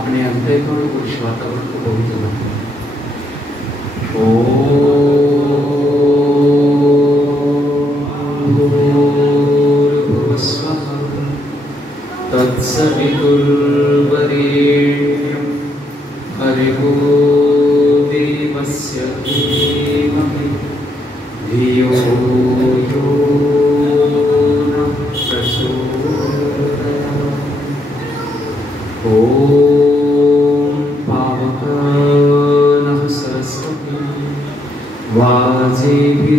अपने अंतःकरण को, इस वातावरण को पवित्र बनाएं। भूर्भुवस्वः तत्सवितुर्वरेण्यं भर्गो देवस्य धीमहि धियो यो नः प्रचोदयात्। ॐ पावकानः सरस्वती वाजेभिर्वाजनीवती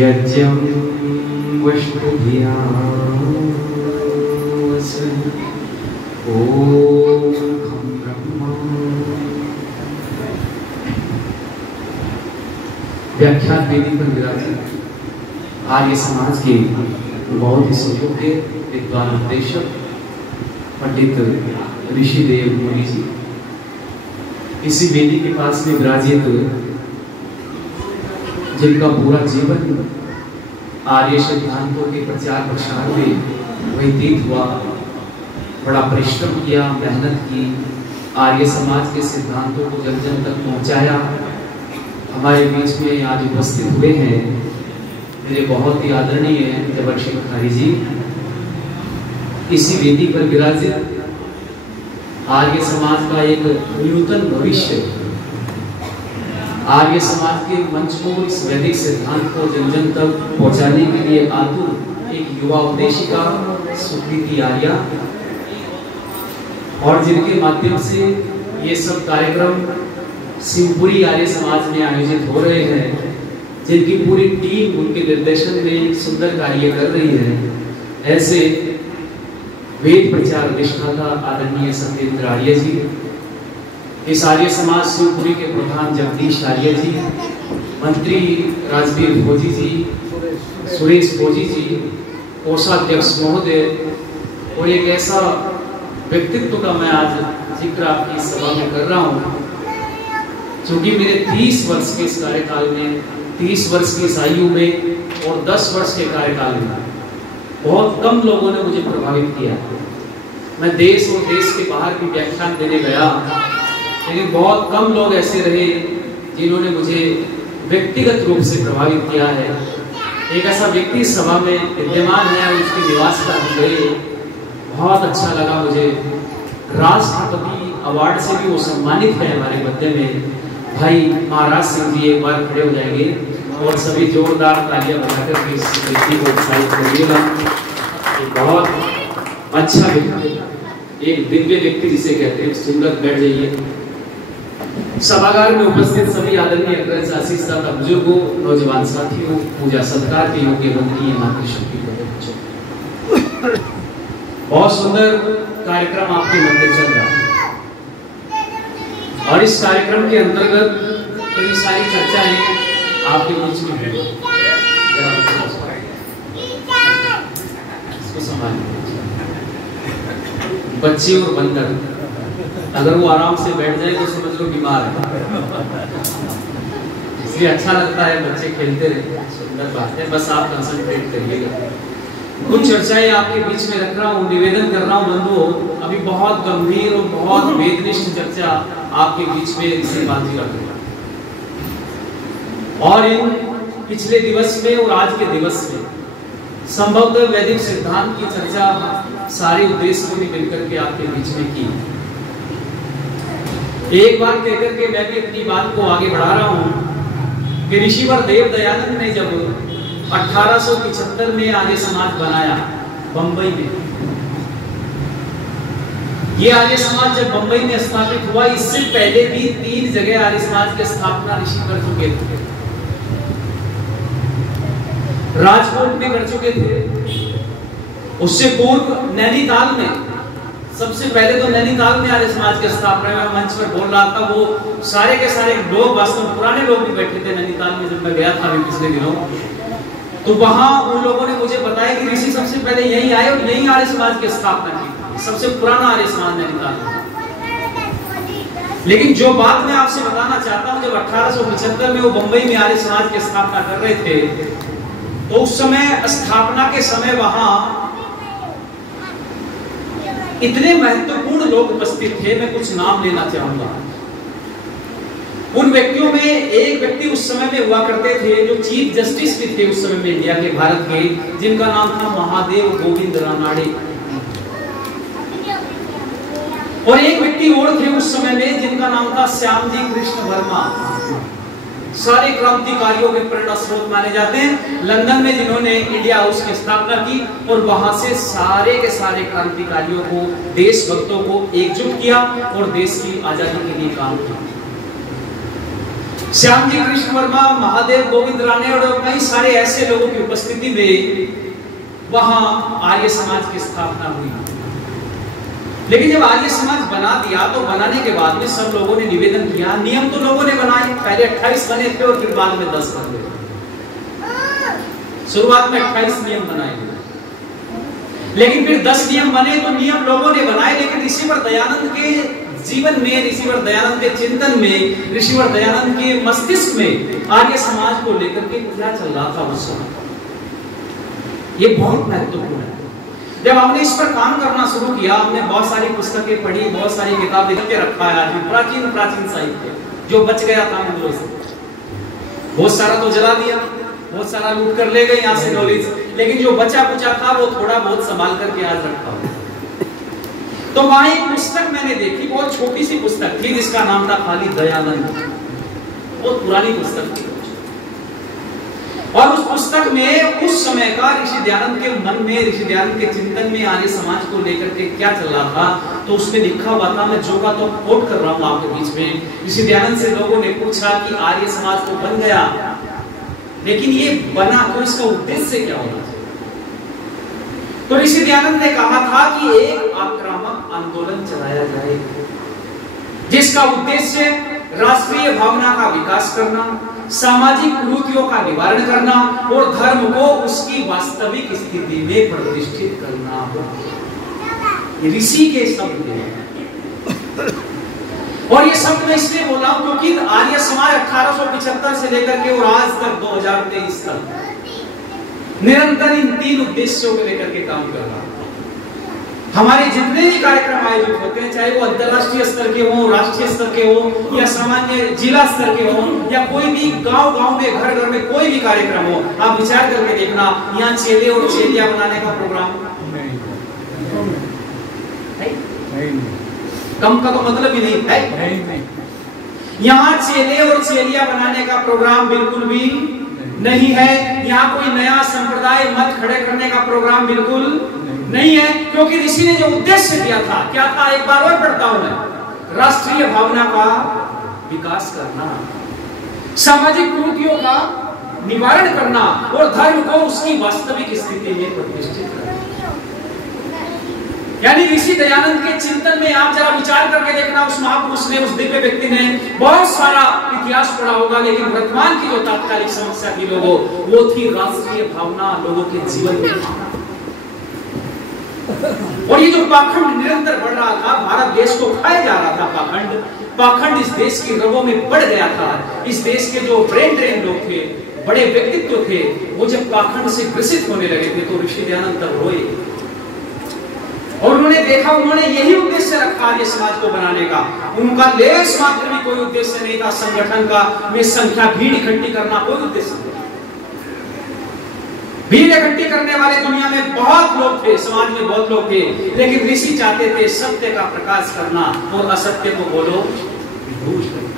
यज्ञं वष्टुभियावसन्। ॐ खं ब्रह्मा। व्याख्यान वेदी पर विराजित आर्य समाज के बहुत ही सुयोग्य विद्वान उपदेशक पंडित ऋषिदेव मुनि जी इसी वेदी के पास में विराजित, जिनका पूरा जीवन आर्य सिद्धांतों के प्रचार प्रसार में व्यतीत हुआ, बड़ा परिश्रम किया, मेहनत की, आर्य समाज के सिद्धांतों को जन जन तक पहुंचाया, हमारे बीच में आज उपस्थित हुए हैं मेरे बहुत ही आदरणीय जबरशी खारी जी। इसी वेदी पर विराजित आर्य समाज का एक नूतन भविष्य, आर्य समाज के मंच को, इस वैदिक सिद्धांत को जन जन तक पहुंचाने के लिए आतुर एक युवा उपदेशिका सुकृति आर्या, और जिनके माध्यम से ये सब कार्यक्रम शिवपुरी आर्य समाज में आयोजित हो रहे हैं, जिनकी पूरी टीम उनके निर्देशन में सुंदर कार्य कर रही है, ऐसे वेद प्रचार अधिष्ठाता आदरणीय सत्येंद्र आर्य जी, इस आर्य समाज शिवपुरी के प्रधान जगदीश आर्य जी, मंत्री राजवीर भोजी जी, सुरेश भोजी जी, कोषाध्यक्ष महोदय, और एक ऐसा व्यक्तित्व का मैं आज जिक्र आपकी सभा में कर रहा हूँ, क्योंकि मेरे 30 वर्ष के इस कार्यकाल में, 30 वर्ष की इस आयु में और 10 वर्ष के कार्यकाल में बहुत कम लोगों ने मुझे प्रभावित किया। मैं देश और देश के बाहर भी व्याख्यान देने गया, लेकिन बहुत कम लोग ऐसे रहे जिन्होंने मुझे व्यक्तिगत रूप से प्रभावित किया है। एक ऐसा व्यक्ति सभा में विद्यमान है, उसके निवास पर हम गए, बहुत अच्छा लगा मुझे। राष्ट्रपति अवार्ड से भी वो सम्मानित है हमारे मध्य में। भाई महाराज सिंह जी एक बार खड़े हो जाएंगे और सभी जोरदार तालियां बजाकर के इस व्यक्ति को उत्साहित करिएगा। बहुत अच्छा व्यक्ति, एक दिव्य व्यक्ति जिसे कहते हैं, सुंदर। बैठ जाइए। सभागार में उपस्थित सभी आदरणीय अग्रज आशीष दाता बुजुर्गों, नौजवान साथियों, पूजा सत्कार के योग्य वंदनीय मातृशक्ति को बच्चों, बहुत सुंदर कार्यक्रम आपके मध्य चल रहा है, और इस कार्यक्रम के अंतर्गत कई सारी चर्चाएं आपके बीच में है। बच्चे और बंदर अगर वो आराम से बैठ जाए तो समझ लो बीमार है, इसलिए अच्छा लगता है बच्चे खेलते रहे, सुंदर बात है। बस आप कंसंट्रेट करिएगा। कुछ चर्चाएं आपके बीच में रख रहा हूँ, निवेदन कर रहा हूँ बंधुओं, अभी बहुत गंभीर और बहुत वेदनिष्ठ चर्चा आपके बीच में इसे बांधी रख रहा हूँ। और इन पिछले दिवस में और आज के दिवस में संभवतः वैदिक सिद्धांत की चर्चा सारे उद्देश्यों ने मिलकर के आपके बीच में की। एक बार कहकर के मैं भी अपनी बात को आगे बढ़ा रहा हूं कि ऋषिवर देव दयानंद ने जब 1875 में आर्य समाज बनाया बंबई में, ये आर्य समाज जब बंबई में स्थापित हुआ, इससे पहले भी 3 जगह आर्य समाज की स्थापना ऋषि कर चुके थे। राजकोट में कर चुके थे, उससे पूर्व नैनीताल में, सबसे पहले तो नैनीताल में आर्य समाज की स्थापना में मंच पर बोल रहा था, वो सारे के सारे लोग, वास्तव में पुराने लोग भी बैठे थे नैनीताल में। जब मैं गया था अभी पिछले दिनों, तो वहां उन लोगों ने मुझे बताया कि ऋषि सबसे पहले यही आए और यही आर्य समाज की स्थापना की, सबसे पुराना आर्य समाज नैनीताल में। लेकिन जो बात मैं आपसे बताना चाहता हूं, जब 1875 में वो बंबई में आर्य समाज की स्थापना कर रहे थे, तो उस समय स्थापना के समय वहां इतने महत्वपूर्ण लोग उपस्थित थे, मैं कुछ नाम लेना चाहूंगा। उन व्यक्तियों में एक व्यक्ति उस समय में हुआ करते थे जो चीफ जस्टिस भी थे उस समय में इंडिया के, भारत के, जिनका नाम था महादेव गोविंद रानाडे। और एक व्यक्ति और थे उस समय में जिनका नाम था श्यामजी कृष्ण वर्मा। सारे क्रांतिकारियों के प्रेरणा स्रोत माने जाते हैं, लंदन में जिन्होंने इंडिया हाउस की स्थापना की और वहां से सारे के सारे क्रांतिकारियों को, देशभक्तों को एकजुट किया और देश की आजादी के लिए काम किया। श्यामजी कृष्ण वर्मा, महादेव गोविंद राणे और कई सारे ऐसे लोगों की उपस्थिति में वहां आर्य समाज की स्थापना हुई। लेकिन जब आर्य समाज बना दिया तो बनाने के बाद में सब लोगों ने निवेदन किया, नियम तो लोगों ने बनाए, पहले 28 बने थे और फिर बाद में 10 बन गए। शुरुआत में 28 नियम बनाए गए, लेकिन फिर 10 नियम बने। तो नियम लोगों ने बनाए, लेकिन ऋषिवर दयानंद के जीवन में, ऋषिवर दयानंद के चिंतन में, ऋषिवर दयानंद के मस्तिष्क में आर्य समाज को लेकर के क्या चल रहा था उस समय, ये बहुत महत्वपूर्ण है। जब हमने इस पर काम करना शुरू किया, हमने बहुत सारी पुस्तकें पढ़ी, बहुत सारी किताबें लिख के रखा है आज भी, प्राचीन साहित्य जो बच गया था मुगलों से। बहुत सारा तो जला दिया, बहुत सारा लूट कर ले गए यहाँ से नॉलेज, लेकिन जो बचा कुचा था वो थोड़ा बहुत संभाल करके आज रखा हुआ। तो वहां एक पुस्तक मैंने देखी, बहुत छोटी सी पुस्तक थी जिसका नाम था खाली दयानंद। बहुत पुरानी पुस्तक थी और उस पुस्तक में उस समय का ऋषि दयानंद के मन में, ऋषि दयानंद के चिंतन में आर्य समाज को लेकर के क्या चल रहा था, तो उसमें लिखा हुआ था, मैं जो का तो कोट कर रहा हूं आपके बीच में। ऋषि दयानंद से लोगों ने पूछा कि आर्य समाज तो बन गया, लेकिन ये बना तो इसका उद्देश्य क्या होना चाहिए? तो ऋषि दयानंद ने कहा था कि एक आक्रामक आंदोलन चलाया जाए जिसका उद्देश्य राष्ट्रीय भावना का विकास करना, सामाजिक कुरीतियों का निवारण करना और धर्म को उसकी वास्तविक स्थिति में प्रतिष्ठित करना हो। ये ऋषि के शब्द हैं। और ये शब्द मैं इसलिए बोला हूं क्योंकि आर्य समाज 1875 से लेकर के और आज तक 2023 तक निरंतर इन 3 उद्देश्यों को लेकर के काम कर रहा है। हमारे जितने भी कार्यक्रम आयोजित होते हैं, चाहे वो अंतरराष्ट्रीय स्तर के हों, राष्ट्रीय स्तर के हों या सामान्य जिला स्तर के हों, या कोई भी गांव में, घर में कोई भी कार्यक्रम हो, आप विचार करके देखना, यहाँ चेले और चेलिया बनाने का प्रोग्राम कम का तो मतलब ही नहीं है। यहाँ चेले और चेलिया बनाने का प्रोग्राम बिल्कुल भी नहीं है। यहाँ कोई नया संप्रदाय मत खड़े करने का प्रोग्राम बिल्कुल नहीं है, क्योंकि ऋषि ने जो उद्देश्य दिया था क्या था, एक बार और पढ़ता हूं मैं, राष्ट्रीय भावना का विकास करना, सामाजिक कुरीतियों का निवारण करना और धर्म को उसकी वास्तविक स्थिति में प्रतिष्ठित करना। यानी ऋषि दयानंद के चिंतन में आप जरा विचार करके देखना, उस महापुरुष ने, उस दिव्य व्यक्ति ने बहुत सारा इतिहास पढ़ा होगा, लेकिन वर्तमान की जो तात्कालिक समस्या थी लोगों, वो थी राष्ट्रीय भावना लोगों के जीवन में। और ये जो पाखंड निरंतर बढ़ रहा था, भारत देश को खाया जा रहा था, पाखंड इस देश की रगों में बढ़ गया था। इस देश के जो ब्रेन ड्रेन लोग थे, बड़े व्यक्तित्व थे, वो जब पाखंड से ग्रसित होने लगे थे तो ऋषि दयानंद तब रोए और उन्होंने देखा, उन्होंने यही उद्देश्य रखा आर्य समाज को बनाने का। उनका लेस मात्र भी कोई उद्देश्य नहीं था संगठन का में संख्या, भीड़ इकट्ठी करना, कोई उद्देश्य नहीं। भीड़ इकट्ठी करने वाले दुनिया में बहुत लोग थे, समाज में बहुत लोग थे, लेकिन ऋषि चाहते थे सत्य का प्रकाश करना और असत्य को बोलो भूल करना।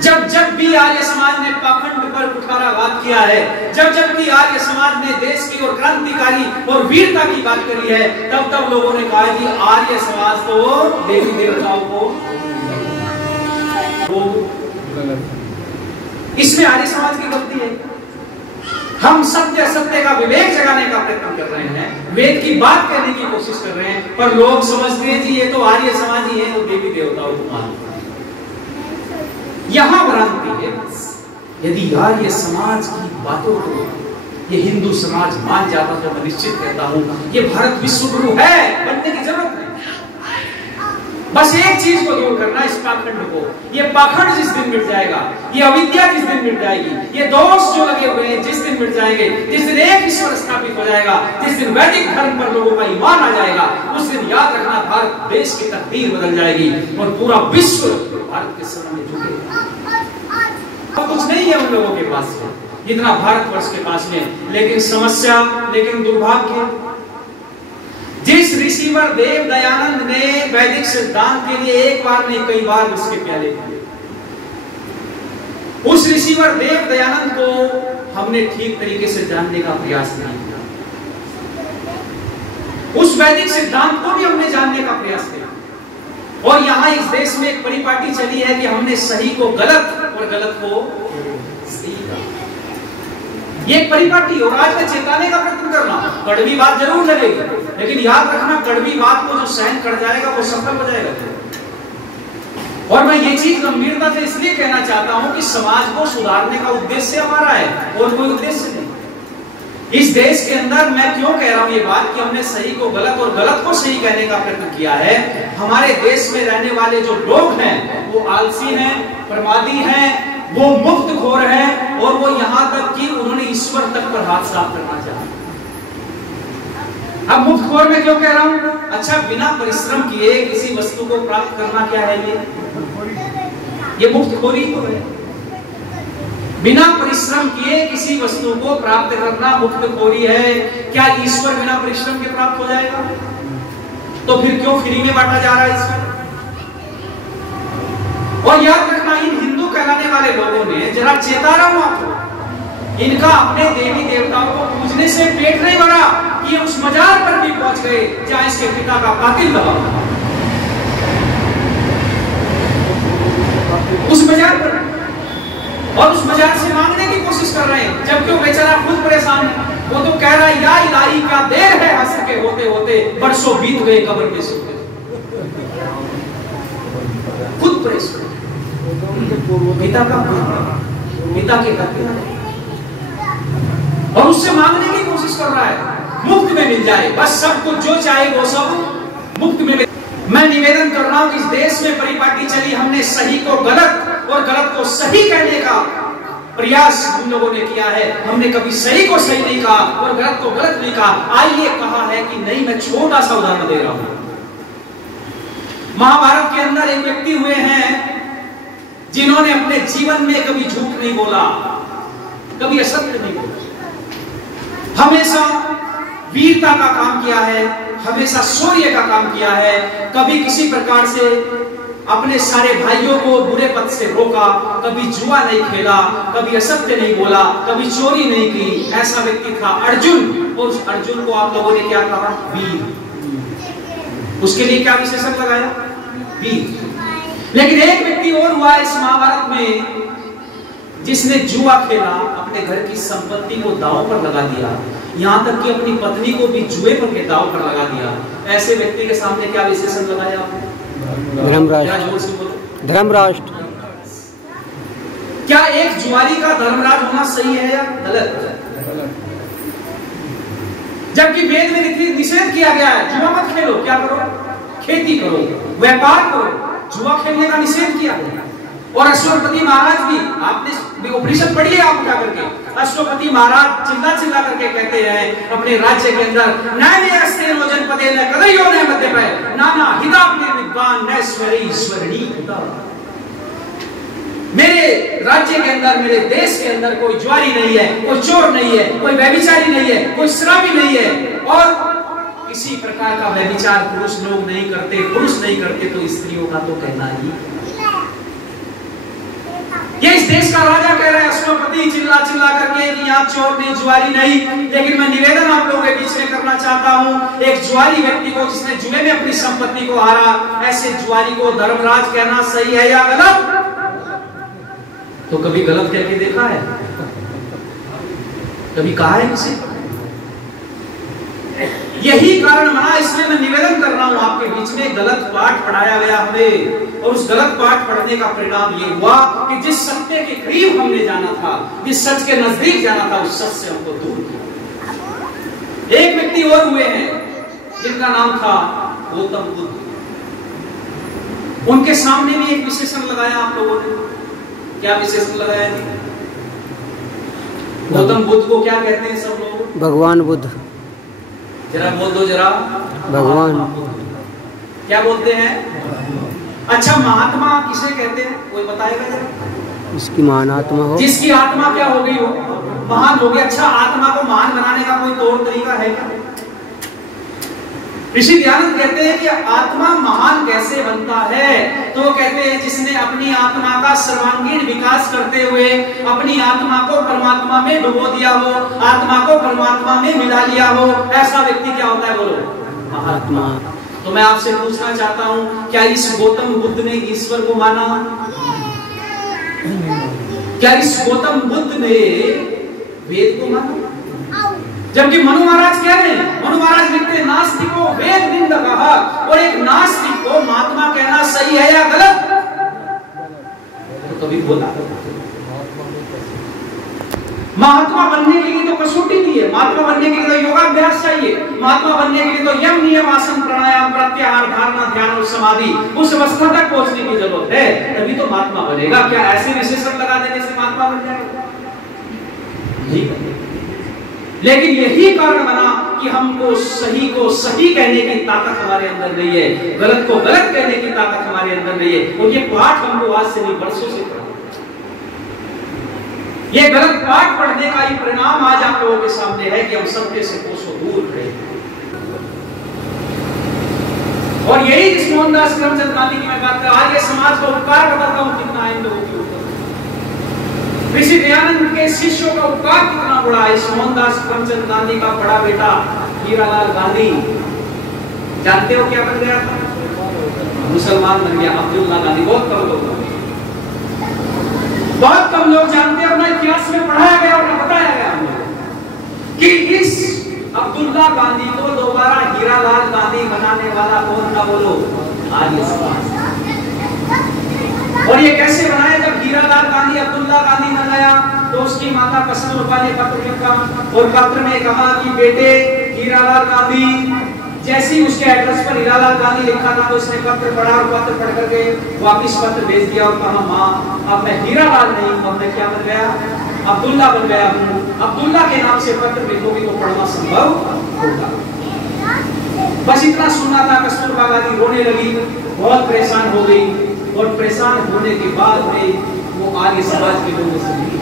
जब भी आर्य समाज ने पाखंड पर कुठाराघात किया है, जब भी आर्य समाज ने देश की और क्रांतिकारी और वीरता की बात करी है, तब लोगों ने कहा कि आर्य समाज तो देवी देवताओं को, इसमें आर्य समाज की गलती है। हम सत्य असत्य का विवेक जगाने का प्रयत्न कर रहे हैं, वेद की बात कहने की कोशिश कर रहे हैं, पर लोग समझते हैं जी ये तो आर्य समाज ही है, वो देवी देवताओं को मानते हैं। यहां भ्रांति है। यदि आर्य समाज की बातों को ये हिंदू समाज मान जाता तो मैं निश्चित कहता हूं ये भारत विश्व गुरु है, बनने की जरूरत नहीं। बस एक चीज को दूर करना, इस पाखंड को। ये पाखंड जिस दिन मिट जाएगा, ये अविद्या जिस दिन मिट जाएगी, ये दोष जो लगे हुए हैं जिस दिन मिट जाएंगे, जिस दिन एक ईश्वर स्थापित हो जाएगा, जिस दिन वैदिक धर्म पर लोगों का ईमान आ जाएगा, उस दिन याद रखना देश की तकदीर बदल जाएगी और पूरा विश्व भारत के शरण में झुकेगा। अब कुछ नहीं है उन लोगों के पास में, इतना भारतवर्ष के पास में, लेकिन समस्या, लेकिन दुर्भाग्य, जिस ऋषिवर देव दयानंद ने वैदिक सिद्धांत के लिए एक बार नहीं कई बार उसके प्याले किए, उस ऋषिवर देव दयानंद को हमने ठीक तरीके से जानने का प्रयास नहीं किया, उस वैदिक सिद्धांत को भी हमने जानने का प्रयास किया। और यहां इस देश में एक परिपाटी चली है कि हमने सही को गलत और गलत को सही कहा। ये एक परिपाटी और आज मैं चेताने का प्रयत्न कर रहा हूं। कड़वी बात जरूर लगेगी, लेकिन याद रखना कड़वी बात को जो सहन कर जाएगा वो सफल हो जाएगा। और मैं ये चीज गंभीरता से इसलिए कहना चाहता हूं कि समाज को सुधारने का उद्देश्य हमारा है और कोई उद्देश्य नहीं। इस देश के अंदर मैं क्यों कह रहा हूं ये बात कि हमने सही को गलत और गलत को सही कहने का प्रयत्न किया है। हमारे देश में रहने वाले जो लोग हैं वो आलसी हैं, प्रमादी हैं, वो मुफ्तखोर हैं और वो यहां तक कि उन्होंने ईश्वर तक पर हाथ साफ करना चाहा। अब मुफ्तखोर में क्यों कह रहा हूं? अच्छा, बिना परिश्रम किए किसी वस्तु को प्राप्त करना क्या है? ये मुफ्तखोरी तो है। बिना परिश्रम किए किसी वस्तु को प्राप्त करना मुफ्तखोरी है। क्या ईश्वर बिना परिश्रम के प्राप्त हो जाएगा? तो फिर क्यों फ्री में बांटा जा रहा है ईश्वर? और याद रखना, इन हिंदू कहलाने वाले लोगों ने, जरा चेता रहा हूं आपको, इनका अपने देवी देवताओं को पूजने से पेट नहीं भरा कि ये उस मजार पर भी पहुंच गए जहां इसके पिता का कातिल दबा, उस मजार पर, और उस मजार से मांगने की कोशिश कर रहे हैं, जबकि वो बेचारा खुद परेशान है। वो तो कह रहा है, या इलाही क्या देर है, हंस के होते होते बरसों बीत गए कब्र में सो गए। खुद परेशान, पिता का पिता के तक और उससे मांगने की कोशिश कर रहा है मुफ्त में मिल जाए, बस सब कुछ जो चाहे वो सब मुफ्त में मिल। मैं निवेदन कर रहा हूं कि इस देश में परिपाटी चली, हमने सही को गलत और गलत को सही कहने का प्रयास हम लोगों ने किया है। हमने कभी सही को सही नहीं कहा और गलत को गलत नहीं कहा। आइए कहा है कि नहीं। मैं छोटा सा उदाहरण दे रहा हूं। महाभारत के अंदर एक व्यक्ति हुए हैं जिन्होंने अपने जीवन में कभी झूठ नहीं बोला, कभी असत्य नहीं बोला, हमेशा वीरता का काम किया है, हमेशा शौर्य का काम किया है, कभी किसी प्रकार से अपने सारे भाइयों को बुरे पथ से रोका, कभी जुआ नहीं खेला, कभी असत्य नहीं बोला, कभी चोरी नहीं की। ऐसा व्यक्ति था अर्जुन, और उस अर्जुन को आप लोगों ने क्या कहा? वीर। उसके लिए क्या विशेषण लगाया? वीर। लेकिन एक व्यक्ति और हुआ इस महाभारत में जिसने जुआ खेला, अपने घर की संपत्ति को दांव पर लगा दिया, यहां तक कि अपनी पत्नी को भी जुए पर के दांव पर लगा दिया। ऐसे व्यक्ति के सामने क्या विशेषण लगाया आपने? धर्मराष्ट्र। क्या एक जुआरी का धर्मराज होना सही है या गलत? जबकि वेद में निषेध किया गया है, जुआ मत खेलो, क्या करो? खेती करो, व्यापार करो। जुआ खेलने का निषेध किया गया। और अश्वपति महाराज भी, आपने उपनिषद पढ़ी है आप उठा करके, अश्वपति महाराज चिल्ला चिल्ला करके कहते हैं अपने राज्य के अंदर, मेरे राज्य के अंदर, मेरे देश के अंदर कोई जुआरी नहीं है, कोई चोर नहीं है, कोई व्यभिचारी नहीं है, कोई शराबी नहीं है, और किसी प्रकार का व्यभिचार पुरुष लोग नहीं करते। पुरुष नहीं करते तो स्त्रियों का तो कहना ही। ये इस देश का राजा कह रहा है, अश्वपति चिल्ला चिल्ला करके कि यहाँ चोर नहीं, जुआरी नहीं। लेकिन मैं निवेदन आप लोगों के बीच में करना चाहता हूँ, एक जुआरी व्यक्ति को जिसने जुए में अपनी संपत्ति को हारा, ऐसे जुआरी को धर्मराज कहना सही है या गलत? तो कभी गलत कह के देखा है? कभी कहा है किसी? यही कारण बना, इसलिए मैं निवेदन कर रहा हूं आपके बीच में। गलत पाठ पढ़ाया गया हमें, और उस गलत पाठ पढ़ने का परिणाम ये हुआ कि जिस सत्य के करीब हमने जाना था, जिस सच के नजदीक जाना था, उस सच से हमको दूर किया। एक व्यक्ति और हुए हैं जिनका नाम था गौतम बुद्ध। उनके सामने भी एक विशेषण लगाया आप लोगों ने। क्या विशेषण लगाया? गौतम बुद्ध को क्या कहते हैं सब लोग? भगवान बुद्ध। जरा बोल दो जरा। भगवान। क्या बोलते हैं? अच्छा, महात्मा किसे कहते हैं? कोई बताएगा जरा? जिसकी महान आत्मा हो, जिसकी आत्मा क्या हो गई हो, महान हो गई। अच्छा, आत्मा को महान बनाने का कोई तौर तरीका है क्या? ऋषि दयानंद कहते हैं कि आत्मा महान कैसे बनता है, तो वो कहते हैं जिसने अपनी आत्मा का सर्वांगीण विकास करते हुए अपनी आत्मा को परमात्मा में डुबो दिया हो, आत्मा को परमात्मा में मिला लिया हो, ऐसा व्यक्ति क्या होता है? बोलो, महात्मा। तो मैं आपसे पूछना चाहता हूं, क्या इस गौतम बुद्ध ने ईश्वर को माना? क्या इस गौतम बुद्ध ने वेद को माना? जबकि मनु महाराज कह रहे हैं, मनु महाराज लिखते हैं नास्तिको वेद निंदकः, और एक नास्तिक को महात्मा कहना सही है या गलत? तो कभी बोला महात्मा बनने के लिए तो कसौटी नहीं है, महात्मा बनने के लिए तो योगाभ्यास चाहिए, महात्मा बनने के लिए तो यम नियम आसन प्राणायाम प्रत्याहार धारणा ध्यान और समाधि उस अवस्था तक पहुंचने की जरूरत है, तभी तो महात्मा बनेगा। क्या ऐसे विशेषण लगा देने से महात्मा बन जाएगा? नहीं। लेकिन यही कारण बना कि हमको सही को सही कहने की ताकत हमारे अंदर नहीं है, गलत को गलत कहने की ताकत हमारे अंदर नहीं है। और ये पाठ हमको आज से नहीं बरसों से पढ़ा, ये गलत पाठ पढ़ने का ही परिणाम आज आप लोगों के सामने है कि हम सत्य से कोसों दूर खड़े। और यही जिस मोहनदास करमचंद गांधी की मैं बात कर, आज ये समाज का उपकार बताता हूं कितना इन लोगों के ऊपर, ऋषि दयानंद के शिष्यों का उपकार कितना बड़ा है। इस मोहनदास करमचंद गांधी का बड़ा बेटा हीरालाल गांधी, जानते हो क्या बन गया था? मुसलमान बन गया। अब्दुल्ला गांधी, बहुत कम लोग जानते हैं, अपना इतिहास में पढ़ाया गया और बताया गया कि इस अब्दुल्ला गांधी को दोबारा हीरालाल गांधी बनाने वाला कौन था? बोलो, आर्य समाज। और ये कैसे बनाया? जब हीरालाल गांधी अब्दुल्ला गांधी बन गया तो उसकी माता कस्तूरबा ने पत्र लिखा और पत्र में कहा कि बेटे हीरालाल गांधी, जैसे ही उसके एड्रेस पर हीरालाल गांधी लिखा था तो उसने पत्र पढ़ा और पत्र पढ़ करके वापिस पत्र भेज दिया और कहा माँ अब मैं हीरालाल नहीं, अब मैं क्या बन गया? अब्दुल्ला बन गया हूँ। अब्दुल्ला के नाम से पत्र लिखोगी तो पढ़ना संभव होगा। बस इतना सुनना था। कस्तूरबा गांधी रोने लगी, बहुत परेशान हो गई और परेशान होने के बाद में वो आर्य समाज के लोगों से मिली।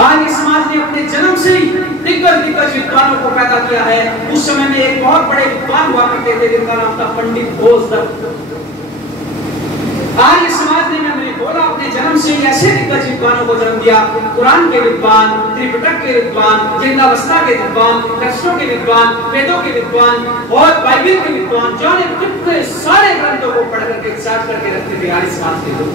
आर्य समाज ने अपने जन्म से ही दिग्गज विद्वानों को पैदा किया है। उस समय में एक बहुत बड़े विद्वान हुआ करते थे जिनका नाम था पंडित भोजदत्त। आर्य समाज ने मैंने बोला अपने जन्म से ही ऐसे दिग्गज विद्वानों को जन्म दिया, कुरान के विद्वान, त्रिपिटक के विद्वान, जिंदावस्था के विद्वान, दर्शनों के विद्वान, वेदों के विद्वान और बाइबल के विद्वान, जो ने कितने सारे ग्रंथों को पढ़ करके चाट करके रखते थे आर्य समाज के लोग।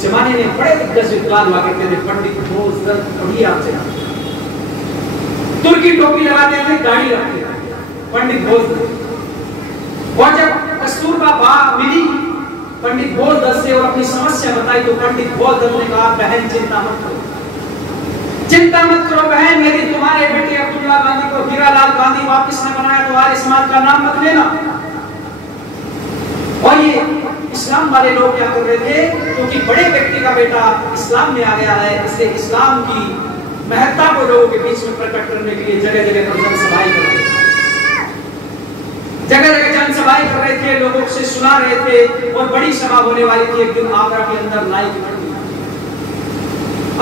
जमाने में बड़े दिग्गज विद्वान हुआ करते थे, पंडित भोजदत्त, अभी आपसे तुर्की टोपी लगाते थे, दाढ़ी रखते थे, पंडित भोजदत्त। और जब कस्तूरबा मिली पंडित भोजदत्त से और अपनी समस्या बताई तो पंडित भोजदत्त ने कहा बहन चिंता मत करो, चिंता मत करो बहन, यदि तुम्हारे बेटे अब्दुल्ला गांधी को हीरालाल गांधी वापस न बनाया तो आर्य समाज का नाम मत लेना। और ये इस्लाम वाले लोग क्या कर रहे थे, क्योंकि बड़े व्यक्ति का बेटा इस्लाम में आ गया है, इसलिए इस्लाम की महत्ता को लोगों के बीच में प्रकट करने के लिए जगह जगह पर जनसभाएं कर रहे थे, जगह जगह जनसभाएं कर रहे थे, लोगों से सुना रहे थे। और बड़ी सभा होने वाली थी एक दिन आगरा के अंदर, नाई की मंडी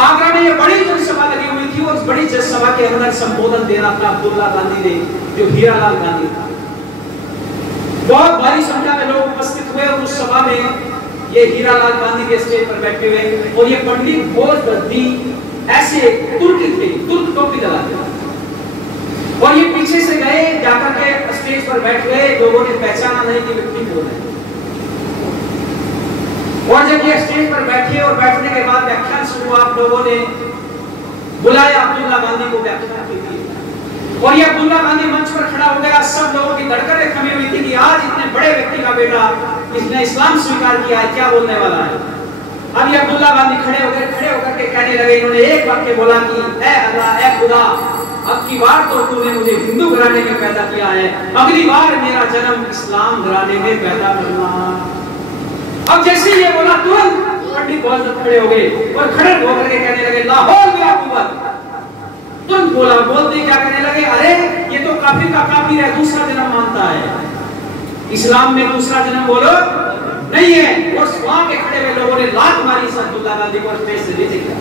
आगरा में ये बड़ी जनसभा लगी हुई थी। और उस बड़ी जनसभा के अंदर संबोधन देना था अब्दुल्ला गांधी ने, जो हीरालाल गांधी था। बहुत भारी संख्या में लोग उपस्थित हुए और उस सभा में ये हीरालाल गांधी के स्टेज पर बैठे हुए और ये पंडित भोजदत्त ऐसे तुर्की थे, तुर्क टोपी लगाते और ये पीछे से गए, जाकर के स्टेज पर बैठ गए। लोगों ने पहचाना नहीं कि व्यक्ति कौन है। और जब ये स्टेज पर बैठे और बैठने के बाद व्याख्यान शुरू हुआ, आप लोगों ने बुलाया अब्दुल्ला गांधी को व्याख्यान के लिए। और ये अब्दुल्ला गांधी मंच पर खड़ा हो गया। सब लोगों की धड़कनें थमी हुई थी कि आज इतने बड़े व्यक्ति का बेटा इसने इस्लाम स्वीकार किया है, क्या बोलने वाला है। अब ये अब्दुल्ला गांधी खड़े होकर के कहने लगे, इन्होंने एक वाक्य बोला कि ऐ अल्लाह, ऐ खुदा, अब की बार तो तूने मुझे हिंदू घराने में पैदा किया है, अगली बार मेरा जन्म इस्लाम घराने में पैदा करना। अब जैसे ये बोला तुरंत पंडित भोजदत्त खड़े हो गए और खड़े होकर के कहने लगे, लाहौर में कुव्वत, तुरंत बोला, बोलते क्या कहने लगे, अरे ये तो काफिर का काफिर है, दूसरा जन्म मानता है, इस्लाम में दूसरा जन्म बोलो नहीं है। और वहां के खड़े हुए लोगों ने लात मारी अब्दुल्ला गांधी को, स्टेज से नीचे किया।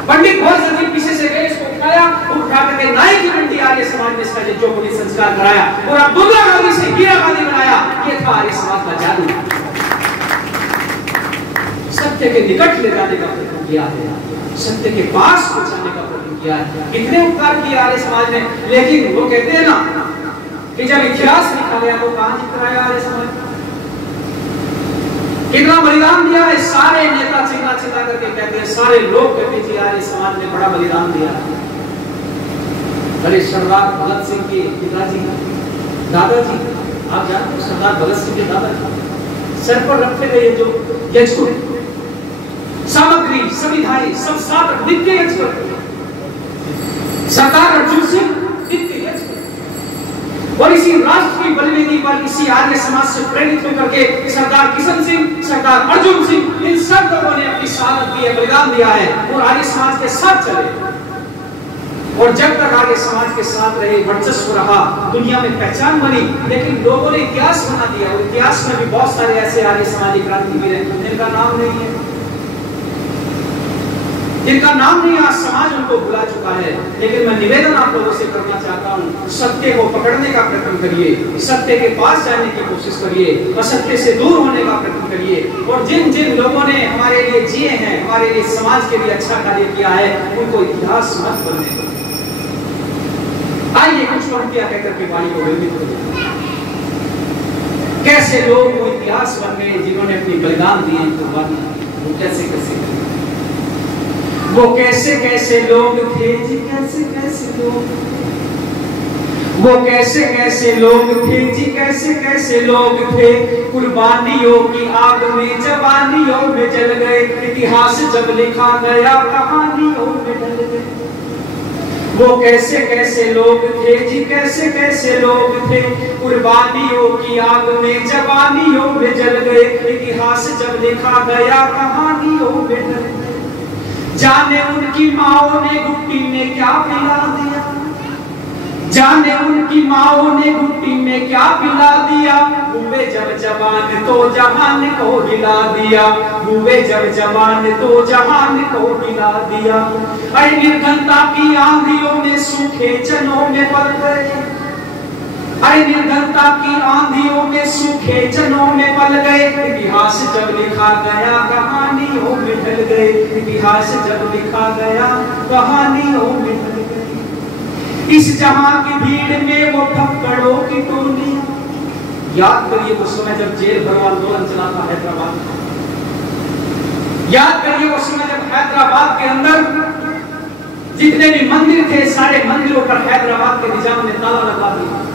पंडित बहुत जल्दी पीछे से गए, इसको उठाया, उठा करके नाई की मंडी आर्य समाज में इसका जो पुलिस संस्कार कराया और अब्दुल्ला गांधी से हीरा गांधी बनाया। ये था आर्य समाज का जादू। सत्य के निकट ले जाने का प्रयत्न किया है, सत्य के पास पहुंचाने का प्रयत्न किया है। कितने उपकार किए आर्य समाज ने, लेकिन वो कहते हैं ना कि जब इतिहास लिखा गया तो कहां जिक्र आया आर्य समाज, कितना बलिदान दिया है। सारे नेता चिल्ला चिल्ला करके कहते हैं, सारे लोग कहते हैं आर्य समाज ने बड़ा बलिदान दिया। अरे सरदार भगत सिंह के पिताजी, दादाजी, आप जानते हो सरदार भगत सिंह के दादाजी सर पर रखे गए जो यज्ञ सामग्री संविधाएं सब साथ नित्य यज्ञ करते, सरदार अर्जुन सिंह नित्य यज्ञ। और इसी राष्ट्रीय बलवेदी पर इसी आर्य समाज से प्रेरित होकर के सरदार किशन सिंह, सरदार अर्जुन सिंह, इन सब लोगों ने अपनी शहादत दी है, बलिदान दिया है और आर्य समाज के साथ चले। और जब तक आर्य समाज के साथ रहे, वर्चस्व रहा, दुनिया में पहचान बनी। लेकिन लोगों ने इतिहास बना दिया और इतिहास में भी बहुत सारे ऐसे आर्य समाजी क्रांतिवीर हैं जिनका नाम नहीं है, जिनका नाम नहीं, आज समाज उनको भुला चुका है। लेकिन मैं निवेदन आप लोगों से करना चाहता हूँ, सत्य को पकड़ने का प्रयत्न करिए, सत्य के पास जाने की कोशिश करिए, असत्य से दूर होने का प्रयत्न करिए। और जिन जिन लोगों ने हमारे लिए जिए हैं, हमारे लिए समाज के लिए अच्छा कार्य किया है, उनको इतिहास मत बनने दो। आइए कुछ पंक्तियां कहकर के वाणी को विरमित करिए। कैसे लोग वो इतिहास बन गए जिन्होंने अपनी बलिदान दिए, कुर्बानी, वो कैसे कैसे वो कैसे कैसे लोग थे जी, कैसे कैसे लोग, वो कैसे कैसे लोग थे जी, कैसे कैसे लोग थे, कुर्बानियों की आग में जवानियों में जल गए, इतिहास जब लिखा गया कहानियों में ढल गए। वो कैसे कैसे लोग थे जी, कैसे कैसे लोग थे, कुर्बानियों की आग में जवानियों में जल गए, इतिहास जब लिखा गया कहानियों में ढल गए। जाने उनकी माओ ने घुट्टी में क्या पिला दिया, जाने उनकी माओ ने घुट्टी में क्या पिला दिया, हुए जब जवान तो जहान को हिला दिया, हुए जब जवान तो जहान को हिला दिया। अरे निर्धनता की आंधियों में सूखे चनों में पल गए, अरे निर्धनता की आंधियों में सूखे चनों में पल गए, इतिहास जब लिखा गया कहानियों में ढल गए, इतिहास जब लिखा गया कहानियों में ढल गए। इस जहां की भीड़ में वो फक्कड़ों की टोली, याद करिए उस समय जब जेल भरो आंदोलन चला था हैदराबाद, याद करिए उस समय जब हैदराबाद के अंदर जितने भी मंदिर थे, सारे मंदिरों पर हैदराबाद के निजाम ने ताला लगा दिया।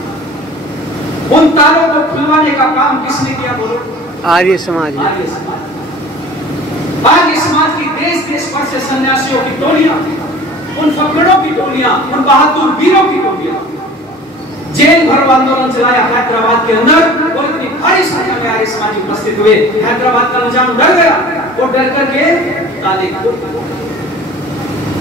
उन तालों को खुलवाने का काम किसने किया बोलो? आर्य समाज। आर्य समाज, आर्य समाज की देश देश भर से सन्यासियों की टोलियां, उन फकड़ों की टोलियां, उन बहादुर वीरों की टोलियां, जेल भरो आंदोलन चलाया हैदराबाद के अंदर और इतनी भारी संख्या में आर्य समाजी उपस्थित हुए। हैदराबाद का निजाम डर गया और डर करके ताले खोल।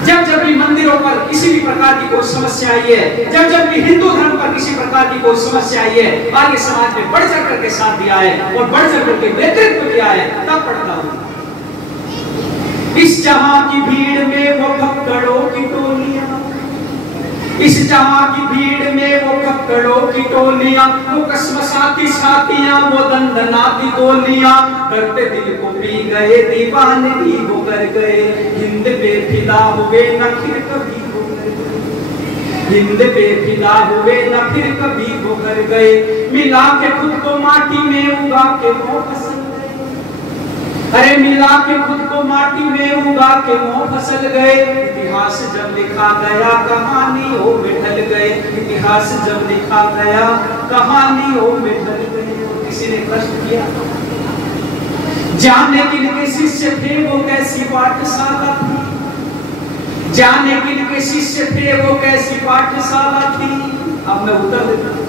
जब जब भी मंदिरों पर किसी भी प्रकार की कोई समस्या आई है, जब जब भी हिंदू धर्म पर किसी प्रकार की कोई समस्या आई है, आर्य समाज ने बढ़ चढ़ करके साथ दिया है और बढ़ चढ़ करके नेतृत्व किया है। तब पढ़ता हूं, इस जहां की भीड़ में वो फक्कड़ों की टोलियां, इस जहां की भीड़ में वो फक्कड़ों की टोलियां, वो कसमसाती साथियां, वो दंदनाती गोलियां, करते दिल को पी गए दीवानगी हो कर गए, हिंद पे फिदा हुए न फिर कभी हो कर गए, हिंद पे फिदा हुए न फिर कभी हो कर गए, मिला के खुद को माटी में उगा के वो फसल गए, अरे मिला के खुद को माटी में उगा के वो फसल गए, इतिहास जब लिखा गया कहानियों में ढल गए, इतिहास जब लिखा गया कहानियों में ढल गए। किसी ने प्रश्न किया, जाने किनके शिष्य थे वो कैसी पाठशाला थी, जाने किनके शिष्य थे वो कैसी पाठशाला थी। अब मैं उत्तर देता हूं,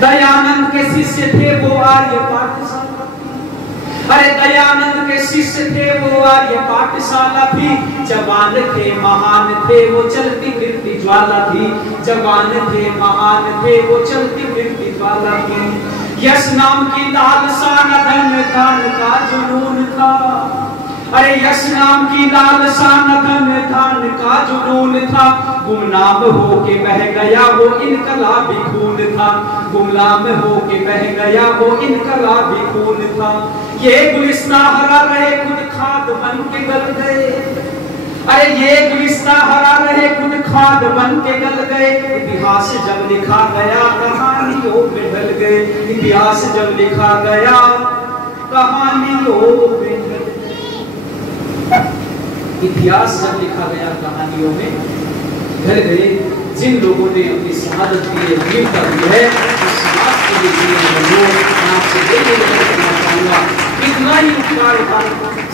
दयानंद के शिष्य थे वो आर्य पाठशाला थी, अरे दयानंद के शिष्य थे वो आर्य पाठशाला थी, जवान थे महान थे वो चलती फिरती ज्वाला थी, जवान थे महान थे वो चलती फिरती ज्वाला थी। यश नाम की लालसा न धन दान का जुनून था, अरे यश नाम की लालसा न धन दान का जुनून था, गुमनाम हो के बह गया वो इनकलाबी खून था, गुमनाम हो के बह गया वो इनकलाबी खून था। ये गुलिस्ता हरा रहे खुद खाद बन के गल गए, अरे ये गुलिस्ता हरा रहे खुद खाद बन के गल गए, इतिहास जब लिखा गया कहानियों में ढल गए, इतिहास जब लिखा गया कहानियों में ढल गए, इतिहास जब लिखा गया कहानियों में ढल गए। जिन लोगों ने अपनी शहादत दी है, वीरता दी है, उस समाज के लिए आपसे करना चाहूंगा, इतना ही उपकार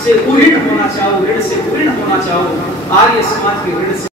से ऋण होना चाहो, ऋण से ऋण होना चाहो, आर्य समाज के ऋण से